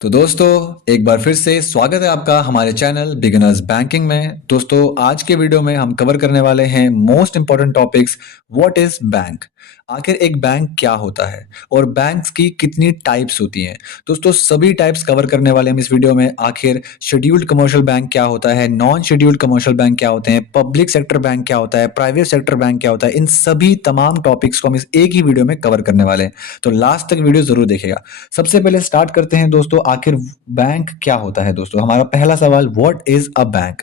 तो दोस्तों एक बार फिर से स्वागत है आपका हमारे चैनल बिगिनर्स बैंकिंग में। दोस्तों आज के वीडियो में हम कवर करने वाले हैं most important topics. What is bank, आखिर एक बैंक क्या होता है और बैंक्स की कितनी टाइप्स होती हैं। दोस्तों सभी टाइप्स कवर करने वाले हम इस वीडियो में। आखिर शेड्यूल्ड कमर्शियल बैंक क्या होता है, नॉन शेड्यूल्ड कमर्शियल बैंक क्या होते हैं, पब्लिक सेक्टर बैंक क्या होता है, प्राइवेट सेक्टर बैंक क्या होता है, इन सभी तमाम टॉपिक्स को हम इस एक ही वीडियो में कवर करने वाले हैं। तो लास्ट तक वीडियो जरूर देखिएगा। सबसे पहले स्टार्ट करते हैं दोस्तों, आखिर बैंक क्या होता है। दोस्तों हमारा पहला सवाल, व्हाट इज अ बैंक।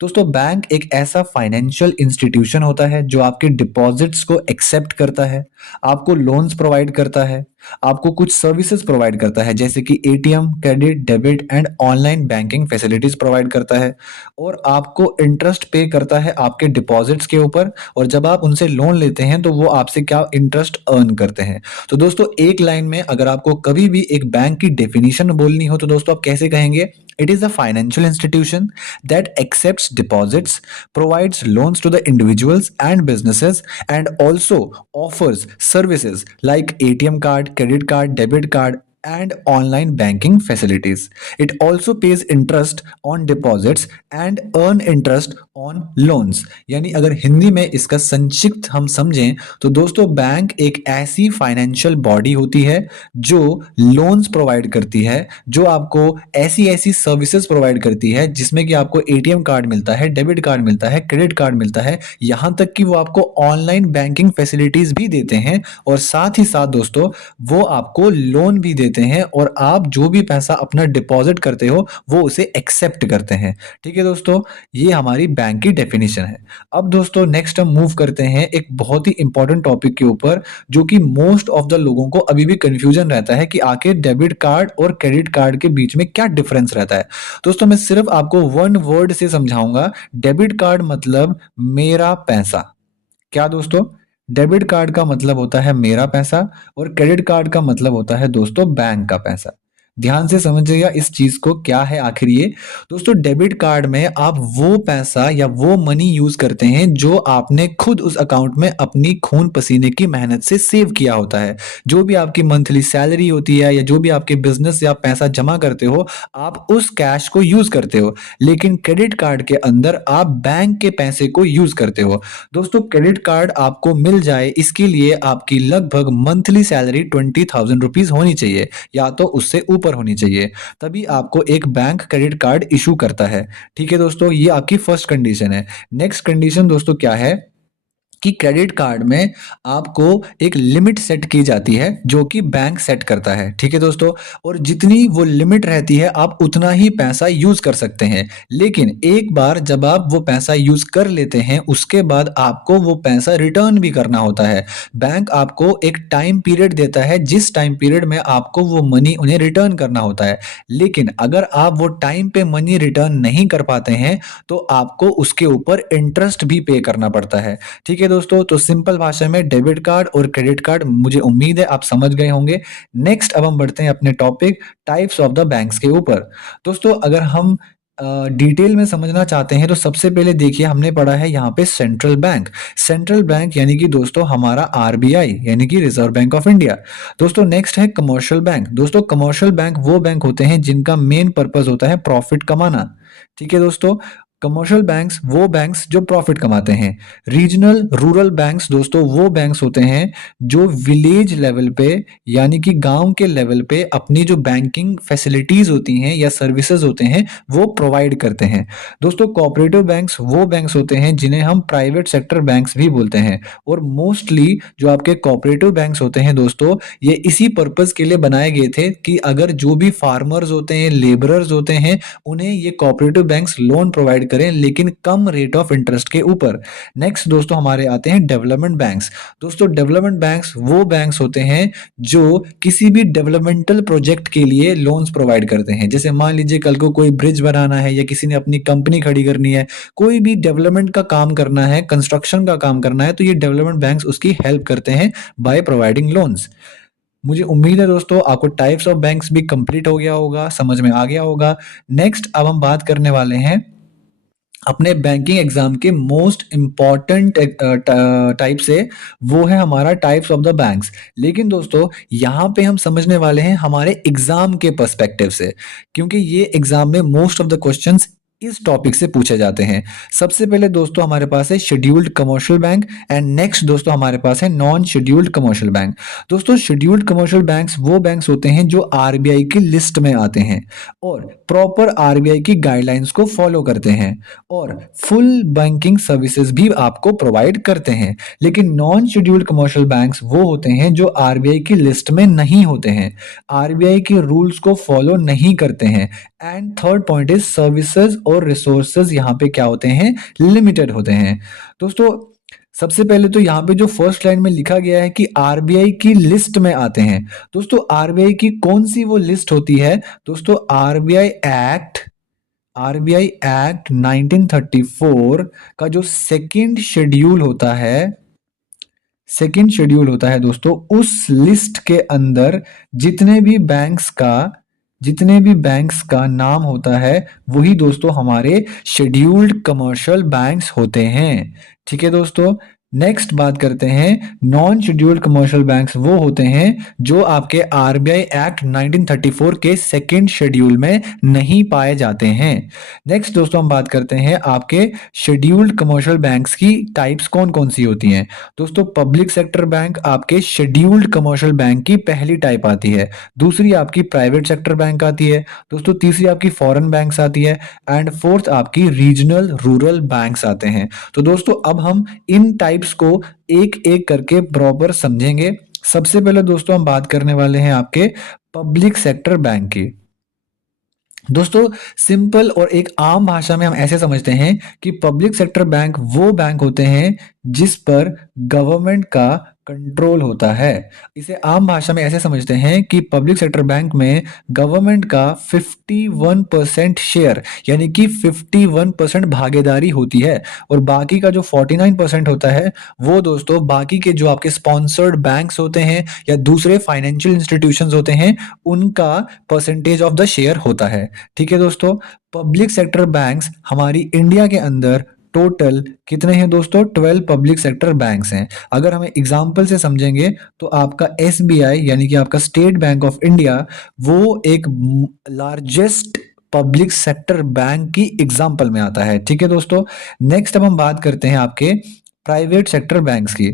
दोस्तों बैंक एक ऐसा फाइनेंशियल इंस्टीट्यूशन होता है जो आपके डिपॉजिट्स को एक्सेप्ट करता है, आपको लोन्स प्रोवाइड करता है, आपको कुछ सर्विसेज प्रोवाइड करता है जैसे कि ATM, credit, debit and online banking facilities provide करता है, और आपको इंटरेस्ट पे करता है आपके डिपॉजिट्स के ऊपर। और जब आप उनसे लोन लेते हैं तो वो आपसे क्या इंटरेस्ट अर्न करते हैं। तो दोस्तों एक लाइन में अगर आपको कभी भी एक बैंक की डेफिनेशन बोलनी हो तो दोस्तों आप कैसे कहेंगे? It is a financial institution that accepts deposits, provides loans to the individuals and businesses, and also offers services like ATM card, credit card, debit card, and online banking facilities. It also pays interest on deposits and earn interest on loans। यानी अगर हिंदी में इसका संक्षिप्त हम समझें तो दोस्तों bank एक ऐसी फाइनेंशियल बॉडी होती है जो लोन्स प्रोवाइड करती है, जो आपको ऐसी ऐसी सर्विसेज प्रोवाइड करती है जिसमें कि आपको एटीएम कार्ड मिलता है, डेबिट कार्ड मिलता है, क्रेडिट कार्ड मिलता है, यहाँ तक कि वो आपको ऑनलाइन बैंकिंग फैसिलिटीज भी देते हैं, और साथ ही साथ दोस्तों वो आपको लोन भी देते हैं, और आप जो भी पैसा अपना डिपॉजिट करते हो वो उसे एक्सेप्ट करते हैं। ठीक है दोस्तों, ये हमारी बैंक की डेफिनेशन है। अब दोस्तों नेक्स्ट हम मूव करते हैं एक बहुत ही इंपॉर्टेंट टॉपिक के ऊपर, जो कि मोस्ट ऑफ द लोगों को अभी भी कंफ्यूजन रहता है कि आखिर डेबिट कार्ड और क्रेडिट कार्ड के बीच में क्या डिफरेंस रहता है। दोस्तों मैं सिर्फ आपको वन वर्ड से समझाऊंगा। डेबिट कार्ड मतलब मेरा पैसा। क्या दोस्तों? डेबिट कार्ड का मतलब होता है मेरा पैसा, और क्रेडिट कार्ड का मतलब होता है दोस्तों बैंक का पैसा। ध्यान से समझिएगा इस चीज को, क्या है आखिर ये। दोस्तों डेबिट कार्ड में आप वो पैसा या वो मनी यूज करते हैं जो आपने खुद उस अकाउंट में अपनी खून पसीने की मेहनत से सेव किया होता है। जो भी आपकी मंथली सैलरी होती है या जो भी आपके बिजनेस से आप पैसा जमा करते हो, आप उस कैश को यूज करते हो। लेकिन क्रेडिट कार्ड के अंदर आप बैंक के पैसे को यूज करते हो। दोस्तों क्रेडिट कार्ड आपको मिल जाए इसके लिए आपकी लगभग मंथली सैलरी 20,000 रुपीज होनी चाहिए, या तो उससे ऊपर होनी चाहिए, तभी आपको एक बैंक क्रेडिट कार्ड इशू करता है। ठीक है दोस्तों, ये आपकी फर्स्ट कंडीशन है। नेक्स्ट कंडीशन दोस्तों क्या है कि क्रेडिट कार्ड में आपको एक लिमिट सेट की जाती है जो कि बैंक सेट करता है। ठीक है दोस्तों, और जितनी वो लिमिट रहती है आप उतना ही पैसा यूज कर सकते हैं। लेकिन एक बार जब आप वो पैसा यूज कर लेते हैं उसके बाद आपको वो पैसा रिटर्न भी करना होता है। बैंक आपको एक टाइम पीरियड देता है जिस टाइम पीरियड में आपको वो मनी उन्हें रिटर्न करना होता है। लेकिन अगर आप वो टाइम पे मनी रिटर्न नहीं कर पाते हैं तो आपको उसके ऊपर इंटरेस्ट भी पे करना पड़ता है। ठीक है दोस्तों, तो सिंपल भाषा में डेबिट कार्ड और क्रेडिट कार्ड, मुझे उम्मीद है आप समझ गए होंगे। नेक्स्ट अब हम बढ़ते हैं अपने topic types of the banks के ऊपर। दोस्तों अगर हम डिटेल में समझना चाहते हैं तो सबसे पहले देखिए हमने पढ़ा है यहाँ पे सेंट्रल बैंक। सेंट्रल बैंक यानी कि दोस्तों हमारा आरबीआई यानी कि रिजर्व बैंक ऑफ इंडिया। दोस्तों नेक्स्ट है कमर्शियल बैंक। दोस्तों कमर्शियल बैंक वो बैंक होते हैं जिनका मेन पर्पस होता है प्रॉफिट कमाना। ठीक है दोस्तों, कमर्शियल बैंक्स वो बैंक्स जो प्रॉफिट कमाते हैं। रीजनल रूरल बैंक्स दोस्तों वो बैंक्स होते हैं जो विलेज लेवल पे यानी कि गांव के लेवल पे अपनी जो बैंकिंग फैसिलिटीज होती हैं या सर्विसेज होते हैं वो प्रोवाइड करते हैं। दोस्तों कोऑपरेटिव बैंक्स वो बैंक्स होते हैं जिन्हें हम प्राइवेट सेक्टर बैंक्स भी बोलते हैं। और मोस्टली जो आपके कोऑपरेटिव बैंक्स होते हैं दोस्तों, ये इसी पर्पस के लिए बनाए गए थे कि अगर जो भी फार्मर्स होते हैं, लेबरर्स होते हैं, उन्हें ये कोऑपरेटिव बैंक्स लोन प्रोवाइड करें लेकिन कम रेट ऑफ इंटरेस्ट के ऊपर। नेक्स्ट दोस्तों हमारे आते हैं डेवलपमेंट बैंक्स। दोस्तों डेवलपमेंट बैंक्स वो बैंक्स होते हैं जो किसी भी डेवलपमेंटल प्रोजेक्ट के लिए लोन्स प्रोवाइड करते हैं। जैसे मान लीजिए कल को कोई ब्रिज बनाना है या किसी ने अपनी कंपनी खड़ी करनी है, कोई भी डेवलपमेंट का काम करना है, कंस्ट्रक्शन का काम करना है, तो ये डेवलपमेंट बैंक्स उसकी हेल्प करते हैं बाय प्रोवाइडिंग लोन्स। मुझे उम्मीद है दोस्तों आपको टाइप्स ऑफ बैंक्स भी कंप्लीट हो गया होगा, समझ में आ गया होगा। नेक्स्ट अब हम बात करने वाले हैं अपने बैंकिंग एग्जाम के मोस्ट इम्पॉर्टेंट टाइप से, वो है हमारा टाइप्स ऑफ द बैंक्स। लेकिन दोस्तों यहाँ पे हम समझने वाले हैं हमारे एग्जाम के पर्सपेक्टिव से, क्योंकि ये एग्जाम में मोस्ट ऑफ द क्वेश्चंस इस टॉपिक से पूछे जाते हैं। सबसे पहले दोस्तों हमारे पास है scheduled commercial bank, and next दोस्तों हमारे पास है नॉन शेड्यूल्ड कमर्शियल बैंक। दोस्तों शेड्यूल्ड कमर्शियल बैंक्स वो बैंक्स होते हैं जो आरबीआई की लिस्ट में आते हैं और प्रॉपर आरबीआई की गाइडलाइंस को फॉलो करते हैं और फुल बैंकिंग सर्विसेज भी आपको प्रोवाइड करते हैं। लेकिन नॉन शेड्यूल्ड कमर्शियल बैंक्स वो होते हैं जो आरबीआई की लिस्ट में नहीं होते हैं, आरबीआई के रूल्स को फॉलो नहीं करते हैं, and third point is services और रिसोर्सेज यहाँ पे क्या होते हैं, लिमिटेड होते हैं। दोस्तों सबसे पहले तो यहाँ पे जो फर्स्ट लाइन में लिखा गया है कि आरबीआई की लिस्ट में आते हैं। दोस्तों आरबीआई की कौन सी वो लिस्ट होती है? दोस्तों आरबीआई एक्ट 1934 का जो सेकंड शेड्यूल होता है दोस्तों, उस लिस्ट के अंदर जितने भी बैंक्स का नाम होता है वही दोस्तों हमारे शेड्यूल्ड कमर्शियल बैंक्स होते हैं। ठीक है दोस्तों, नेक्स्ट बात करते हैं नॉन शेड्यूल्ड कमर्शियल बैंक्स वो होते हैं जो आपके आरबीआई एक्ट 1934 के सेकंड शेड्यूल में नहीं पाए जाते हैं। नेक्स्ट दोस्तों हम बात करते हैं आपके शेड्यूल्ड कमर्शियल बैंक्स की टाइप्स कौन कौन सी होती हैं। दोस्तों पब्लिक सेक्टर बैंक आपके शेड्यूल्ड कमर्शियल बैंक की पहली टाइप आती है, दूसरी आपकी प्राइवेट सेक्टर बैंक आती है, दोस्तों तीसरी आपकी फॉरेन बैंक्स आती है, एंड फोर्थ आपकी रीजनल रूरल बैंक्स आते हैं। तो दोस्तों अब हम इन टाइप्स को एक एक करके प्रॉपर समझेंगे। सबसे पहले दोस्तों हम बात करने वाले हैं आपके पब्लिक सेक्टर बैंक की। दोस्तों सिंपल और एक आम भाषा में हम ऐसे समझते हैं कि पब्लिक सेक्टर बैंक वो बैंक होते हैं जिस पर गवर्नमेंट का कंट्रोल होता है। इसे आम भाषा में ऐसे समझते हैं कि पब्लिक सेक्टर बैंक में गवर्नमेंट का 51% शेयर यानी कि 51% भागीदारी होती है, और बाकी का जो 49% होता है वो दोस्तों बाकी के जो आपके स्पॉन्सर्ड बैंक्स होते हैं या दूसरे फाइनेंशियल इंस्टीट्यूशंस होते हैं उनका परसेंटेज ऑफ द शेयर होता है। ठीक है दोस्तों, पब्लिक सेक्टर बैंक्स हमारी इंडिया के अंदर टोटल कितने हैं दोस्तों? 12 पब्लिक सेक्टर बैंक्स हैं। अगर हमें एग्जांपल से समझेंगे तो आपका एसबीआई यानी कि आपका स्टेट बैंक ऑफ इंडिया वो एक लार्जेस्ट पब्लिक सेक्टर बैंक की एग्जांपल में आता है। ठीक है दोस्तों, नेक्स्ट अब हम बात करते हैं आपके प्राइवेट सेक्टर बैंक्स की।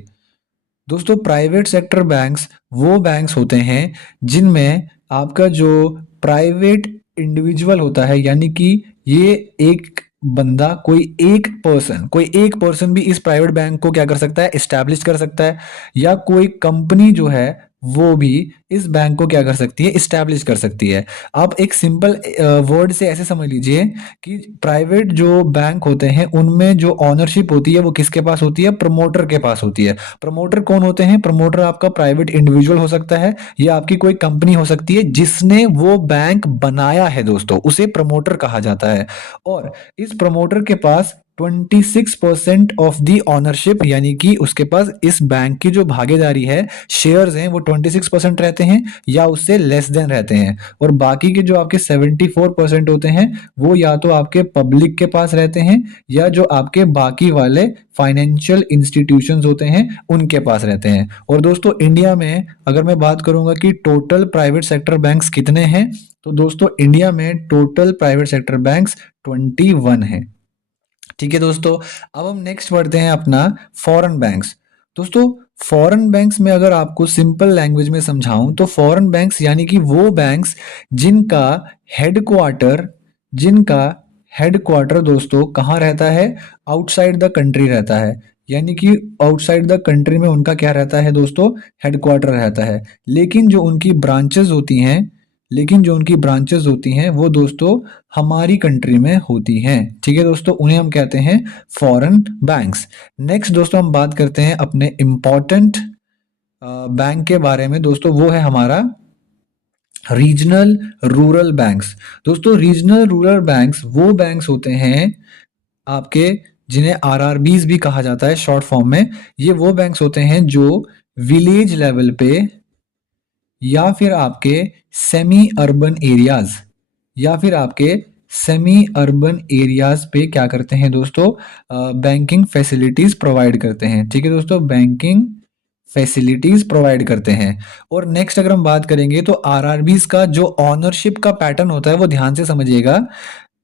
दोस्तों प्राइवेट सेक्टर बैंक्स वो बैंक्स होते हैं जिनमें आपका जो प्राइवेट इंडिविजुअल होता है, यानी कि ये एक बंदा, कोई एक पर्सन भी इस प्राइवेट बैंक को क्या कर सकता है, एस्टैब्लिश कर सकता है, या कोई कंपनी जो है वो भी इस बैंक को क्या कर सकती है, एस्टैब्लिश कर सकती है। आप एक सिंपल वर्ड से ऐसे समझ लीजिए कि प्राइवेट जो बैंक होते हैं उनमें जो ऑनरशिप होती है वो किसके पास होती है, प्रमोटर के पास होती है। प्रमोटर कौन होते हैं? प्रमोटर आपका प्राइवेट इंडिविजुअल हो सकता है या आपकी कोई कंपनी हो सकती है जिसने वो बैंक बनाया है दोस्तों, उसे प्रमोटर कहा जाता है। और इस प्रमोटर के पास 26% ऑफ दी ऑनरशिप यानी कि उसके पास इस बैंक की जो भागीदारी है, शेयर्स हैं, वो 26% रहते हैं या उससे लेस देन रहते हैं, और बाकी के जो आपके 74% होते हैं वो या तो आपके पब्लिक के पास रहते हैं या जो आपके बाकी वाले फाइनेंशियल इंस्टीट्यूशंस होते हैं उनके पास रहते हैं। और दोस्तों इंडिया में अगर मैं बात करूंगा कि टोटल प्राइवेट सेक्टर बैंक्स कितने हैं, तो दोस्तों इंडिया में टोटल प्राइवेट सेक्टर बैंक्स 21 हैं। ठीक है दोस्तों, अब हम नेक्स्ट बढ़ते हैं अपना फॉरेन बैंक्स। दोस्तों फॉरेन बैंक्स में अगर आपको सिंपल लैंग्वेज में समझाऊं तो फॉरेन बैंक्स यानी कि वो बैंक्स जिनका हेडक्वार्टर जिनका हेडक्वार्टर दोस्तों कहाँ रहता है, आउटसाइड द कंट्री रहता है। यानी कि आउटसाइड द कंट्री में उनका क्या रहता है दोस्तों, हेडक्वार्टर रहता है। लेकिन जो उनकी ब्रांचेस होती हैं वो दोस्तों हमारी कंट्री में होती हैं। ठीक है दोस्तों, उन्हें हम कहते हैं फॉरेन बैंक्स। नेक्स्ट दोस्तों हम बात करते हैं अपने इम्पोर्टेंट बैंक के बारे में दोस्तों, वो है हमारा रीजनल रूरल बैंक्स। दोस्तों रीजनल रूरल बैंक्स वो बैंक्स होते हैं आपके जिन्हें आरआरबीज भी कहा जाता है शॉर्ट फॉर्म में। ये वो बैंक्स होते हैं जो विलेज लेवल पे या फिर आपके सेमी अर्बन एरियाज या फिर आपके सेमी अर्बन एरियाज पे क्या करते हैं दोस्तों, बैंकिंग फैसिलिटीज प्रोवाइड करते हैं। ठीक है दोस्तों, बैंकिंग फैसिलिटीज प्रोवाइड करते हैं। और नेक्स्ट अगर हम बात करेंगे तो आरआरबीज का जो ऑनरशिप का पैटर्न होता है वो ध्यान से समझिएगा।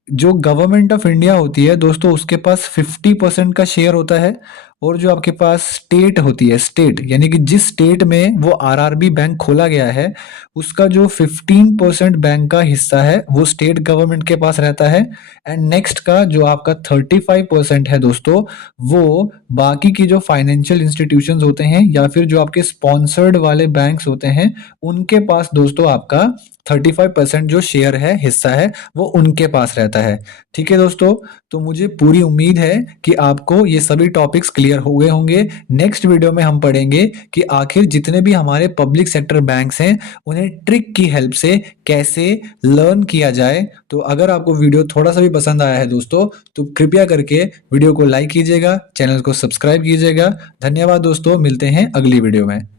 जो गवर्नमेंट ऑफ इंडिया होती है दोस्तों, उसके पास 50% का शेयर होता है। और जो आपके पास स्टेट होती है, स्टेट यानी कि जिस स्टेट में वो आरआरबी बैंक खोला गया है, उसका जो 15% बैंक का हिस्सा है वो स्टेट गवर्नमेंट के पास रहता है। एंड नेक्स्ट का जो आपका 35% है दोस्तों, वो बाकी की जो फाइनेंशियल इंस्टीट्यूशंस होते हैं या फिर जो आपके स्पॉन्सर्ड वाले बैंक्स होते हैं, उनके पास दोस्तों आपका 35% जो शेयर है, हिस्सा है, वो उनके पास रहता है। ठीक है दोस्तों, तो मुझे पूरी उम्मीद है कि आपको ये सभी टॉपिक्स क्लियर हुए होंगे। नेक्स्ट वीडियो में हम पढ़ेंगे कि आखिर जितने भी हमारे पब्लिक सेक्टर बैंक्स हैं, उन्हें ट्रिक की हेल्प से कैसे लर्न किया जाए। तो अगर आपको वीडियो थोड़ा सा भी पसंद आया है दोस्तों, तो कृपया करके वीडियो को लाइक कीजिएगा, चैनल को सब्सक्राइब कीजिएगा। धन्यवाद दोस्तों, मिलते हैं अगली वीडियो में।